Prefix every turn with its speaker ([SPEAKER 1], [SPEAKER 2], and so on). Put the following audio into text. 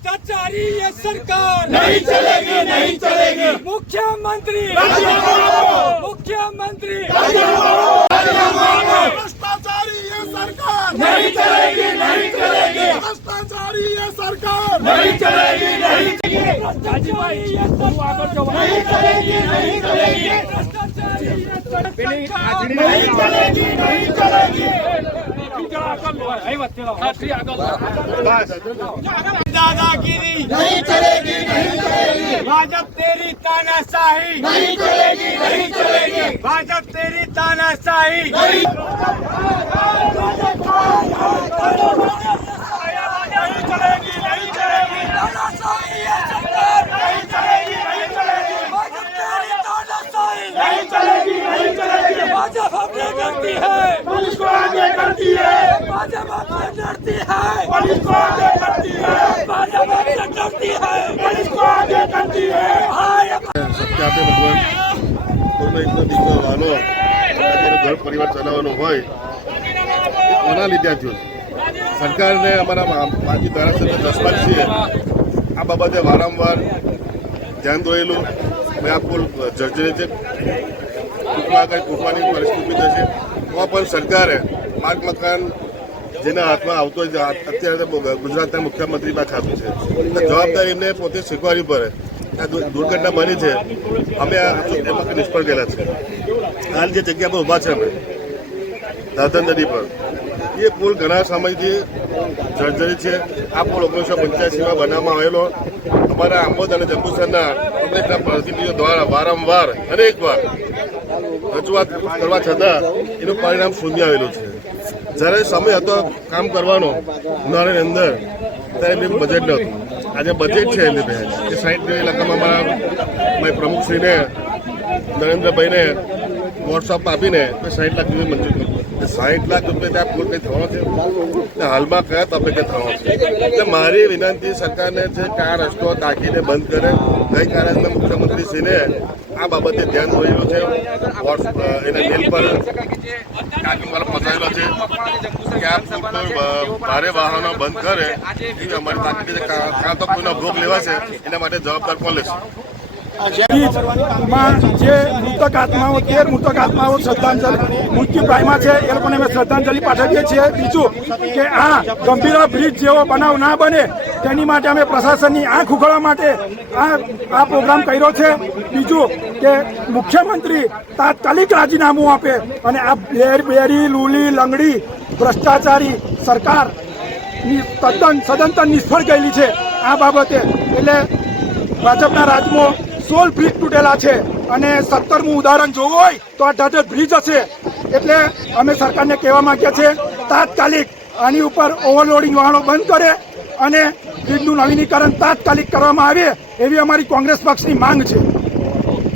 [SPEAKER 1] भ्रष्टाचारी ये सरकार
[SPEAKER 2] नहीं चलेगी नहीं चलेगी
[SPEAKER 1] मुख्यमंत्री
[SPEAKER 2] राजीनामा दो।
[SPEAKER 1] मुख्यमंत्री
[SPEAKER 3] भ्रष्टाचारी ये सरकार
[SPEAKER 2] नहीं चलेगी नहीं चलेगी
[SPEAKER 3] भ्रष्टाचारी ये सरकार
[SPEAKER 2] नहीं चलेगी नहीं
[SPEAKER 1] भ्रष्टाचारी ये सरकार
[SPEAKER 2] नहीं चलेगी नहीं चलेगी
[SPEAKER 1] भ्रष्टाचारी ये सरकार
[SPEAKER 2] नहीं चलेगी नहीं चलेगी
[SPEAKER 1] दादागिरी भाजप तेरी तानाशाही।
[SPEAKER 2] नहीं चलेगी नहीं चलेगी।
[SPEAKER 1] भाजप तेरी तानाशाही।
[SPEAKER 2] नहीं।
[SPEAKER 1] नहीं चलेगी नहीं चलेगी। तानाशाही ये सरकार नहीं चलेगी नहीं चलेगी भाजप तेरी तानाशाही
[SPEAKER 2] नहीं चलेगी नहीं चलेगी
[SPEAKER 1] भाजप हमने करती है।
[SPEAKER 2] पुलिस को आगे करती है।
[SPEAKER 1] भाजप है
[SPEAKER 2] पुलिस को आगे
[SPEAKER 1] भाजप
[SPEAKER 2] करती है।
[SPEAKER 1] हाय
[SPEAKER 3] સત્ય આપે ભગવાન કોઈનો એકનો દીકરો વાલો ઘર પરિવાર ચલાવવાનો હોય, કોના લીધે જો સરકારને અમારા માજી ધારાસભ્ય છીએ આ બાબતે વારંવાર ધ્યાન દોરેલું. અને આ પુલ જર્જરિત છે. ટૂંકમાં કંઈ તૂટવાની પરિસ્થિતિ થશે. તો પણ સરકારે માર્ગ મકાન જેના હાથમાં આવતો અત્યારે ગુજરાતના મુખ્યમંત્રી પાસે ખાતું છે. જવાબદારી એમને પોતે સ્વીકારવી પડે. દુર્ઘટના બની છે. અમે એમાં નિષ્ફળ ગયેલા છે. હાલ જે જગ્યા પર ઊભા છે અમે દાદર નદી પર, એ પુલ ઘણા સમયથી જર્જરી છે. આ પુલ ઓગણીસો પંચ્યાસીમાં બનાવવામાં આવેલો. અમારા આંબોદ અને જંબુસરના કોંગ્રેસના પ્રતિનિધિઓ દ્વારા વારંવાર અનેક વાર રજૂઆત કરવા છતાં એનું પરિણામ શૂન્ય આવેલું છે. જ્યારે સમય હતો કામ કરવાનો, ઉનાળાની અંદર, ત્યારે એમનું બજેટ નહોતું. આજે બજેટ છે એમની પાસે. એ સાઈઠ અમારા મારી પ્રમુખશ્રીને, નરેન્દ્રભાઈને વોટ્સઅપ આપીને સાઈઠ લાખ રૂપિયા મંજૂર કર્યું સાઠ લાખ રૂપિયા ત્યાં પૂર કંઈ થવાનો છે? હાલમાં કયા તબક્કે થવાનો છે? એટલે મારી વિનંતી સરકારને છે કે આ રસ્તો તાકીને બંધ કરે. ગઈકાલે મેં મુખ્યમંત્રીશ્રીને આ બાબતે ધ્યાન દોરેલું છે. એના મેલ પર કાગળ પતાવેલો છે. કે આ ભારે વાહનો બંધ કરે અમારી તાકીદ કાં તો કોઈનો ભોગ લેવાશે, એના માટે જવાબદાર કોણ લેશે
[SPEAKER 4] માં જે મૃતક આત્માઓ, તેર મૃતક આત્માઓ શ્રદ્ધાંજલિ, મૃત્યુ પ્રાયમાં છે, એ લોકોને અમે શ્રદ્ધાંજલિ પાઠવીએ છીએ. બીજું કે આ ગંભીરા બ્રિજ જેવો બનાવ ના બને, તેની માટે અમે પ્રશાસનની આંખ ઉઘાડવા માટે આ આ પ્રોગ્રામ કર્યો છે. બીજું કે મુખ્યમંત્રી તાત્કાલિક રાજીનામું આપે અને આ બેરી લૂલી, લંગડી ભ્રષ્ટાચારી સરકાર તદ્દન સદંતર નિષ્ફળ ગયેલી છે. આ બાબતે એટલે ભાજપના રાજમાં સોળ બ્રિજ તૂટેલા છે અને સત્તરમું ઉદાહરણ જોવું હોય તો આ ઢાઢર બ્રિજ હશે. એટલે અમે સરકારને કહેવા માંગીએ છીએ, તાત્કાલિક આની ઉપર ઓવરલોડિંગ વાહનો બંધ કરે અને બ્રિજનું નવીનીકરણ તાત્કાલિક કરવામાં આવે એવી અમારી કોંગ્રેસ પક્ષની માંગ છે.